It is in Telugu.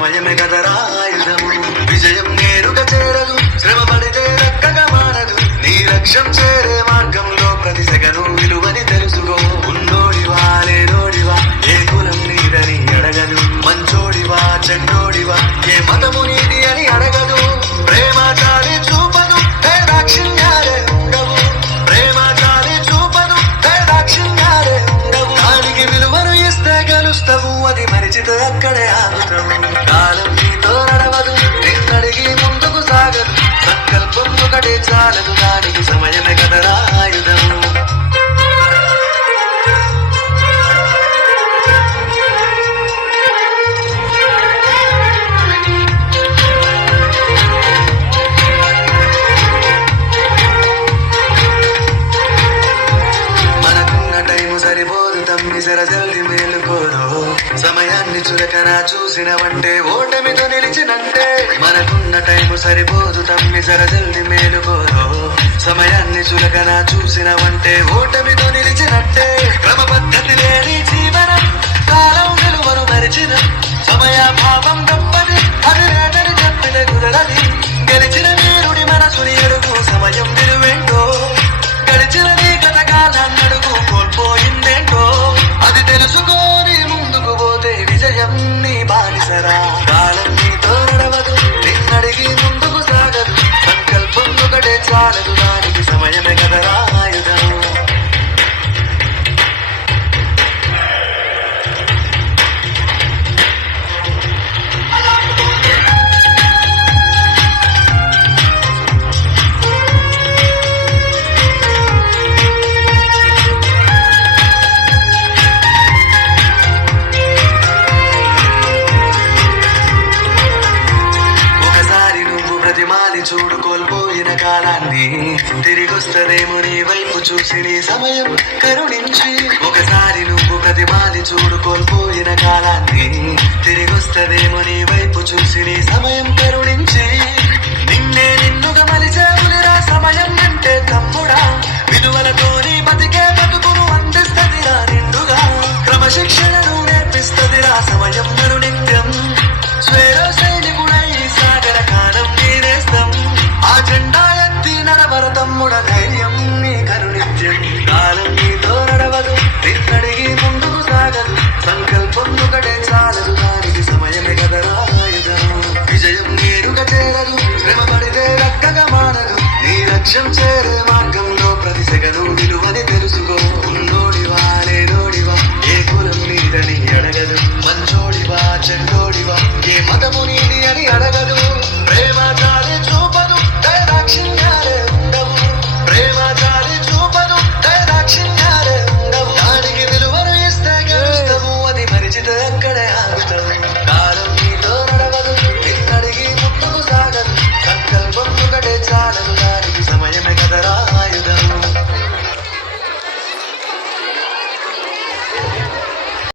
సమయమే కదరా ఆయుధము. విజయం నేరుగా చేరదు, శ్రమ పడితే రక్కగా మారదు. నీ లక్ష్యం చేరే మార్గంలో ప్రతి సెగను విలువని తెలుసుకో. ఉన్నోడివా లేనోడివా, ఏ కులం నీదని అడగదు. మంచోడివా చెడ్డోడివా, ఏ మతము నీది అని అడగదు. ప్రేమ చాలి చూపదు, దాక్షిణ్యాలే ఉండవు. ప్రేమ చాలి చూపదు, దాక్షిణ్యాలే ఉండవు. దానికి విలువను ఇస్తే గెలుస్తావు, అది మరిచితే అక్కడే ఆగుతావు. కాలం నీతో నడవదు, నిన్నడిగి ముందుకు సాగదు. సంకల్పం ఒకటే చాలదు, దానికి సమయమే కదరా ఆయుధము. సరిపోదు తమ్మి జర జల్ది మేలుకోరు. సమయాన్ని చులకన చూసినవంటే ఓటమితో నిలిచినంటే. మనకున్న టైము సరిపోదు తమ్మి జర జల్ది మేలుకోరు. సమయాన్ని చులకన చూసినవంటే ఓటమితో నిలిచినట్టే. క్రమ పద్ధతి లేని జీవనం, కాలం విలువను మరిచిన. సమయాభావం గొప్పది, అది లేదని చెప్పితే కుదరది. గెలిచిన వీరుడి మనసుని ఎరుగు, సమయం విలువేంటో. గడిచిన నీ గతకాలన్నడుగు, కోల్పోయిందేంటో. అది తెలుసుకోని ముందుకు పోతే విజయం నీ బానిసరా. కాలం నీతో నడవదు, నిన్నడిగి ముందుకు సాగదు. సంకల్పం ఒకటే చాలదు, దానికి సమయమే కదరా ఆయుధము. ప్రతిమాలి చూడు కోల్పోయిన కాలాన్ని, తిరిగొస్తదేమో నీ వైపు చూసి నీ సమయం కరుణించి. ఒకసారి నువ్వు ప్రతిమాలి చూడు కోల్పోయిన కాలాన్ని, తిరిగొస్తదేమో నీ వైపు చూసి నీ సమయం కరుణించి. నిన్నే నిన్నుగా మలిచేవులిరా సమయం అంటే తమ్ముడా. విలువలతోని బతికే బతుకును అందిస్తదిరా నిండుగా. క్రమశిక్షణను నేర్పిస్తదిరా సమయం నను నిత్యం. స్వేరో సైనికుడై సాగర కాలం నీనేస్తం. ఆ జెండా ఎత్తి నడవర తమ్ముడ, ధైర్యం నీ కరుణిత్యం. కాలం నీతో నడవదు, నిన్నడిగి ముందుకు సాగదు. సంకల్పం ఒకటే చాలదు, దానికి సమయమే కదరా ఆయుధము. విజయం నేరుగా చేరదు, శ్రమ పడితే రక్కగా మారదు. నీ లక్ష్యం చేరే మార్గంలో ప్రతి సెగను విలువని తెలుసుకో. ఉన్నోడివా లేనోడివా, ఏ కులం నీదని అడగదు. మంచోడివా చెడ్డో